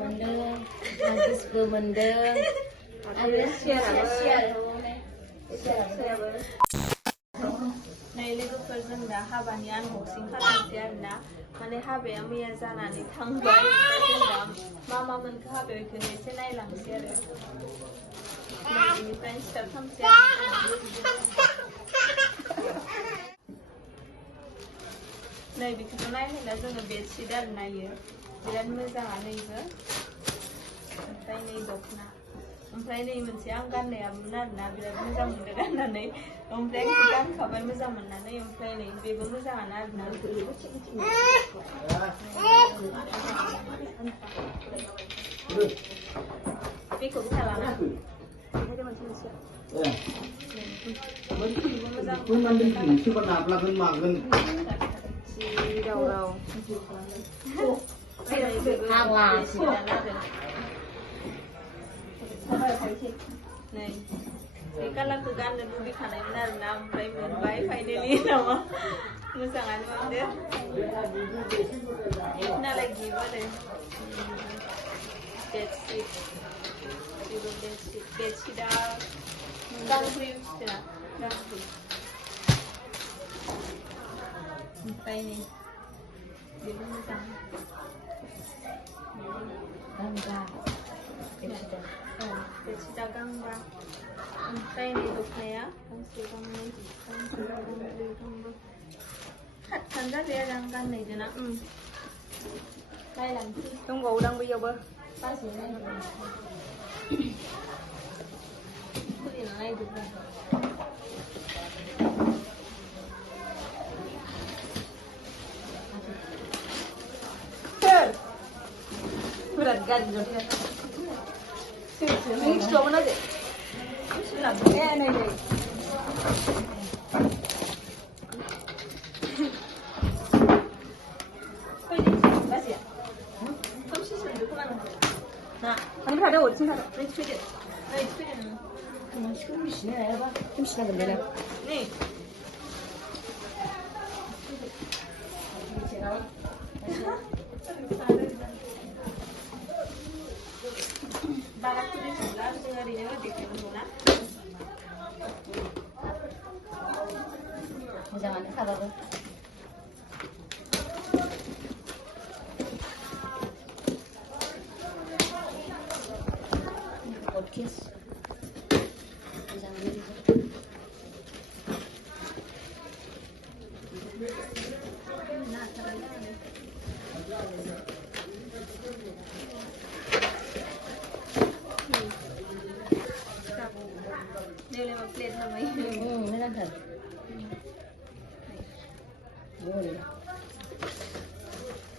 मोनदों, हागिसबो मोनदों, आरो सियाराबो नै लोगोफोर जों दा हाबानि आनबक्सिं खालामनोसै आरोना माने हाबाया मैया जानानै थांबाय जों दा मा मोनखो हाबायाव बेखौनो एसे नायलांसै आरो बेनिफ्राय स्टार्ट खालामसै नै बेखौनो नायहैला जोङो बेडशिट आरो नायो बिराद मोजाङानो इबो ओमफ्राय नै दखना ओमफ्राय नै मोनसे आं गाननायामोन आरोना बिराद मोजां मोनदों गाननानै ओमफ्राय आंखौ गानखाबाय मोजां मोननानै ओमफ्राय नै बेबो मोजाङानो आरोना बेखौबो खालामा नै बे कालारखौ गाननो लुबैखानायमोन आरोना ओमफ्राय मोनबाय फाइनालि नामा मोजाङानो मोनदों नालाय गिब आरो बेडशिटआ गांब्रै बिसोरा गांब्रै ओमफ्राय नै बेबो मोजां गांबा बेडशिटआ गांबा ओमफ्राय नै दखनाया गांसे गांनै गांब्रै खाथाम जाबाय आरो आं गाननायजों ना नायलांसै दंबावोदां बैयावबो बाजै खुलिना नायजोब्बाय berat kan jadi ini sudah mana deh sudah nih nah, kan ada wajib ada. Masih bisa ya, Pak. Bisa bener. Nih. Barat tuh di sebelah, seharinya di mana? Jangan sabar. Podcast. Jangan gitu. Nah, caranya ada. Đây là một plate mà mấy. Nó đang thật.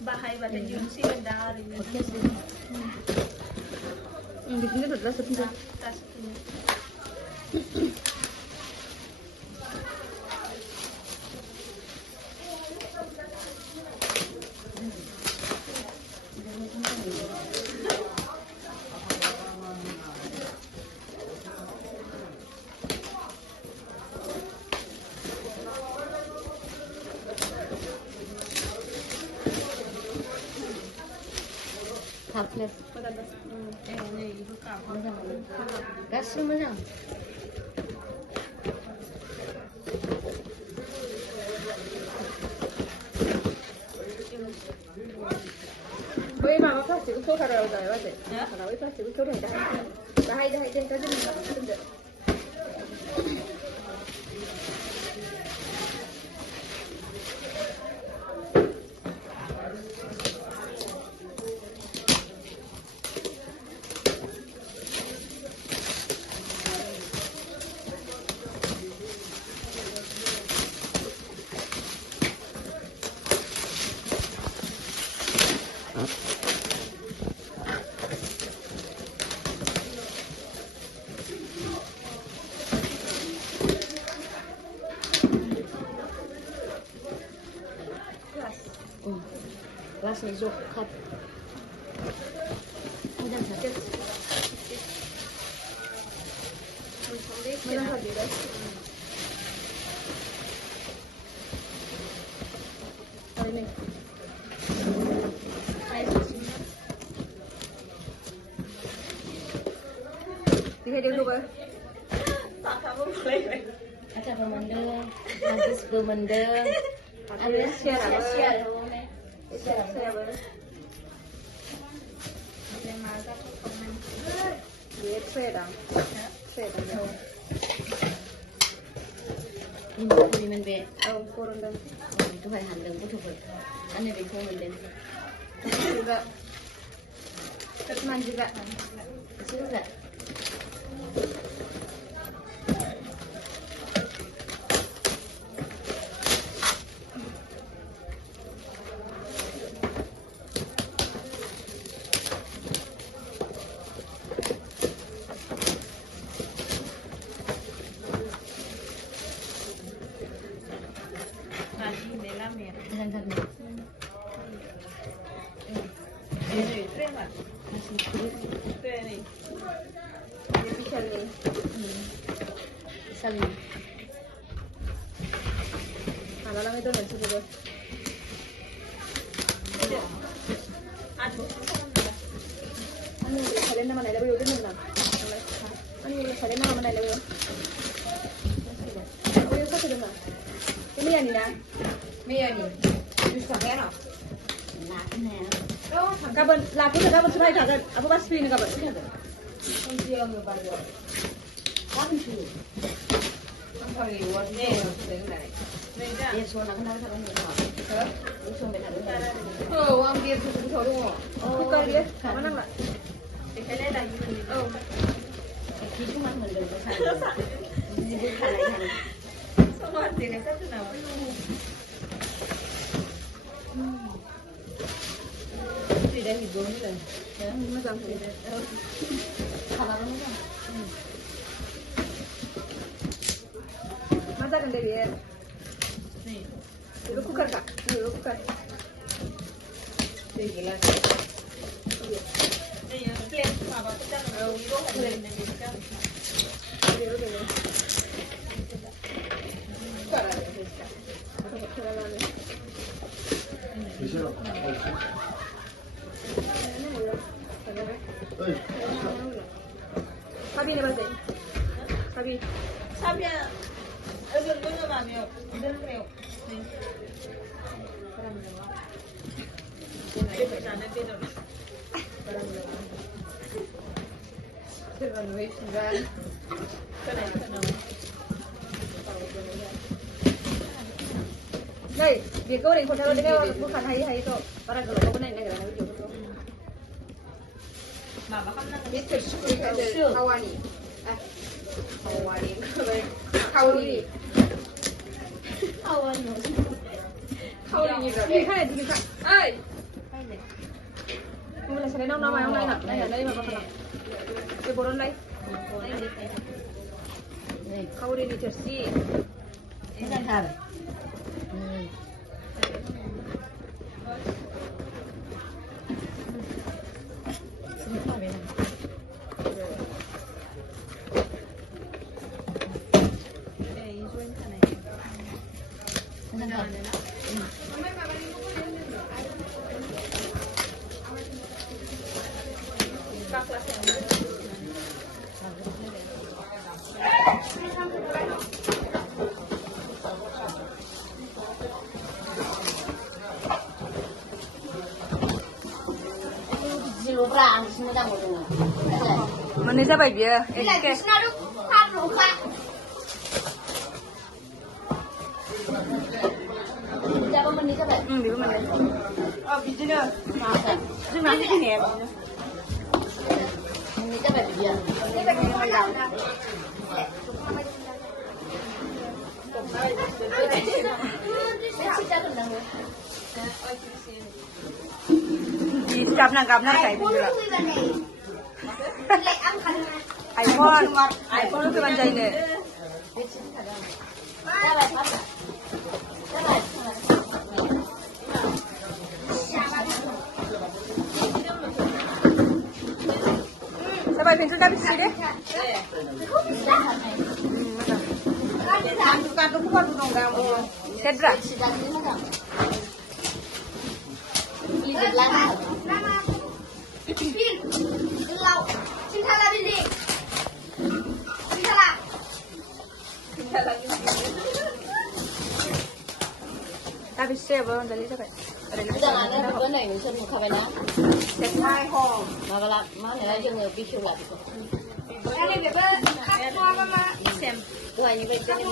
Bahaya pada jumsi dari. Podcast ini. Di sini adalah sebentar. Tas ini. Tablet. Ini ibu kamu gas mana? Bây mà có chữ số rồi rồi vậy đấy. Nó với chữ số rồi đây. Hai trên cái gì mà không được. Kelasnya Zokat. Udah sakit. Mana hadir? Ini. moндeng, magisbो moндeng. Ada share. Ini kuri menbe. Kurang dan Itu hai handeng butuh. Ane beku monden. juga. Terus juga. Kecil enggak? Jangan. Ini keren lah. Masih kuri. Keren nih. Ini bisa nih. Saling. Alam itu nanti juga. Aduh. Anu, kalian nama mana? Udah mana? Anu, kalian nama mana? Oh, itu satu mana? Ini ya Nina. Miyani. Bisa kena. Nah, ini. Oh, kapan? Laku dah kapan sudah kapan? Apa pas pilih kapan? Kunci yang baru. Kamu sih. Sampai luar nih, dengar. Dia suara kenal sama dia. Dia suara kenal. Oh, uang dia tu baru. Oh, kau dia mana nak? Dekatnya lagi. Oh, Kita cuma monden besar. Ini bukan lagi. semua dia satu nama. Tidak hibur ni lah. Macam tu. Kalau kamu kan. Macam kan dia. Ni. Itu kukar kak. Ni kukar. Ni gelas. Ni yang plate apa kita nak itu ada yang ni kan. Ni okey. Sabi ni berapa? Sabi. Sabi. Agak banyak mami. Dan reo. Ni. Barang berapa? Ini berapa? Ini barang berapa? Barang berapa? Kenapa? Đây, việc cô định con theo đây cái cô khăn hay to, para cái lỗ này này cái này cái mà không năng biết thực sự cái Hawani, Hawani, Hawani, Hawani rồi. Đi khai thì khai. Ơi. Không là sẽ nấu mày hôm nay hả? Đây mà có khăn. Cái bột đây. Nih, Hawani di Jersey. ini kan hal. Perang semua mau dengar. Mana siapa dia? Oke. Siapa menit coba? Di mana? Oh, bijinya. Masa. Itu nanti sini ya. Menit coba dia. Di setiap nangkap kayak gitu lah. iPhone itu kan jadi. Sampai pintu tapi sih deh. Kantor bukan dong kamu. Sedra. Ini belakang. Kita lagi बेसेयाबो Anjali जाबाय मोजाङानो बेबो नै नोंसोर नुखाबायना सेथाय हम माबाला मा होनोलाय जोङो बेखेवला बेखौ same दहायनि बायदिनो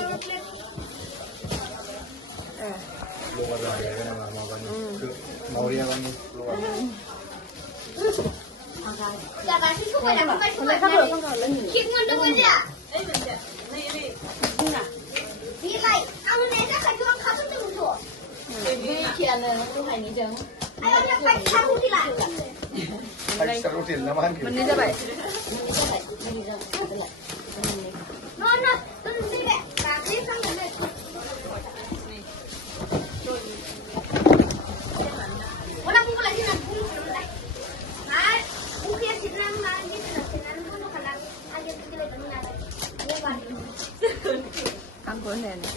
Kian nó hay như chừng. Mình đi ra vậy. Ăn của này này.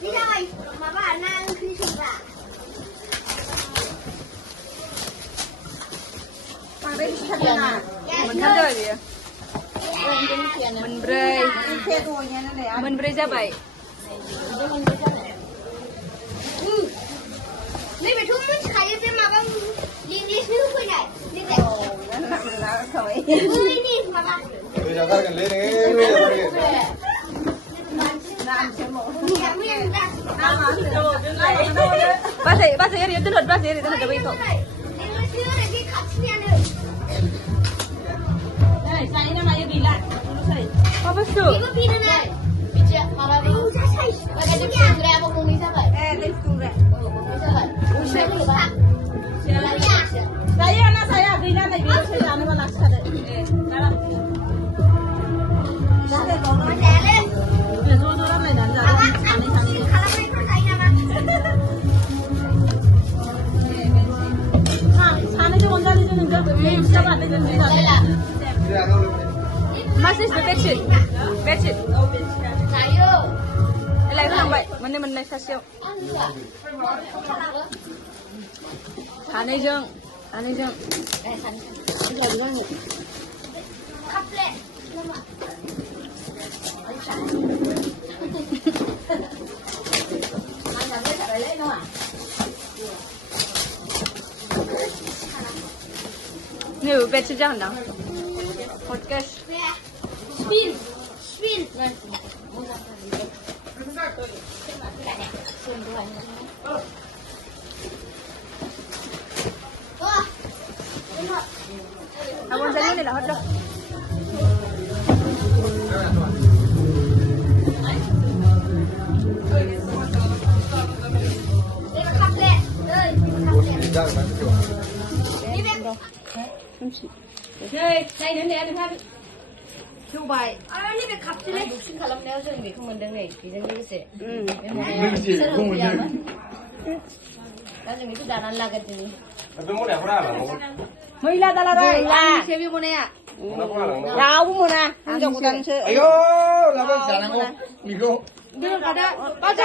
Đi rồi, mà bạn đang khi chụp ạ. Mình thắt rồi gì? Mình bơi. Mình bơi ra vậy. Này phải thu mình khai cho mà bạn đi đi xíu thôi này. Đi đây. Đi mà bạn. Bây giờ ta cần lên đấy. Bác sĩ đi tức bác sĩ đi tức là bây giờ. Này, sai nó mà bị lại. Có bác sĩ. Bicara malah dulu. Ada di sini apa pun bisa baik. Di sini. Bisa baik. Usia ni apa? Saya anak saya bilang lagi saya jangan malas ada. Saya bawa jalan. Dua-dua này dan jalan. Kalau mereka saya nama. Sana je onda je nengah. Siapa ada je nengah. Masih bedsheet. Bedsheet. Saya. Lại không vậy, mình này sao siêu. Thả này dương. Khắp lệ. Anh làm cái này lấy đâu à? Nếu bedsheet jangan dong. Podcast. Spin. Abang saya ni lah hot dah. Khắp lệ. Đây. Đi về. Đây đến đây anh Phan. Chú bài. Đi về khắp lệ. Xin khả lắm nếu dừng vì không mình đứng này thì dừng đi sẽ. Sẽ không mình đứng. Đó dừng cái đàn ăn là cái gì? Tapi mau dah pernah lah. Mới là ta đây. Là. Xem video này à. Đào cũng muốn à. Anh chồng của anh chơi. Ayo, lah kan jalan kau. Miko. Đưa cả đó. Bao giờ?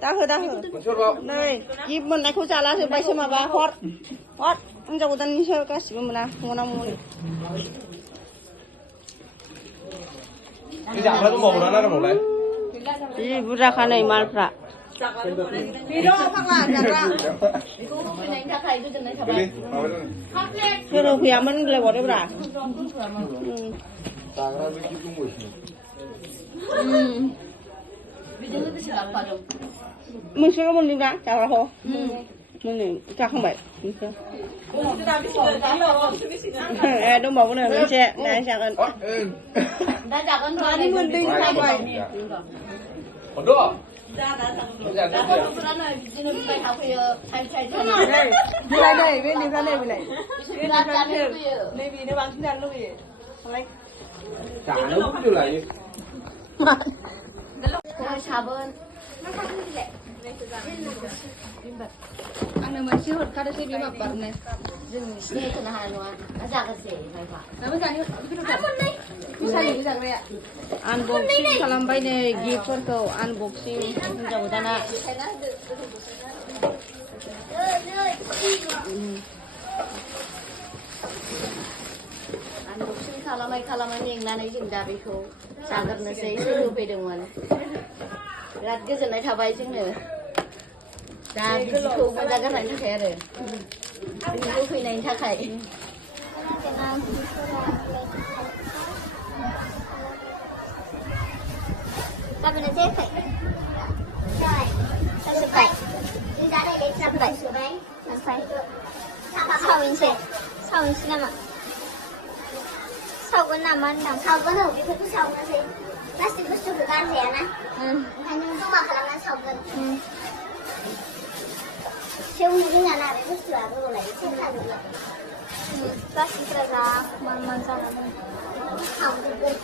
Ta hử. Mencur kau. Đây, dịp mình này không trả lá thì bay xem mà bà hot. Anh chồng của anh chơi cái gì mà nào, không nào mua. Ini jangan tu mau berana dah mulai. Ih, budak kan ini malpra. Video apa lah, jaga. Itu pindahin tak kayak itu dengan siapa? Beli, apa ni? Suruh piaman boleh boleh berah. Tangan begitu tunggu. Video itu siapa dong? Mình sẽ có một lưu đá, chào cô. Mình chắc không vậy. Đúng bảo này mình sẽ này chắc ăn. Đã chặt con rồi. Đi mình đi sao vậy? Aduh. Aku pernah jenuh bayi aku ya, hai. Đây, đây, bên đi ra đây bên này. Bên Đã đi ra chặt đây. itu ya. Đây vì nó bằng cái đàn luôn vậy. Lấy. Chả nó cũng như này. Kau sabun. Anh này mình chưa hột cá đây bị mập bẩn này. Dừng sini kena hanu. Aja ke sini, Pak. Nah, bây giờ đi bisa đây ạ. Unboxing salam bay này gift for cầu unboxing jauh dana. Unboxing kalamai yang nana jeng dari ko. Sagar nasi itu fedongan. बिराद गोजोननाय थाबाय जोंनो दा बिदिखौ मोनजागारनायनि थाखाय आरो जोंखौ फैनायनि थाखाय Tapi nanti apa? Rồi, sampai. Đi ra đây để sampai. Sampai. Sau mình sẽ. Sau mình sẽ nằm ạ. Sau có nằm ăn nằm. Sau có đầu cái thứ sau nó sẽ. Nó sẽ có chụp được ăn rẻ nè. Thành nhưng không mà làm ăn sau gần. Siêu như cái nhà này để rất là rồi lại xem lại được rồi. Bác sĩ ra mang ra là không được.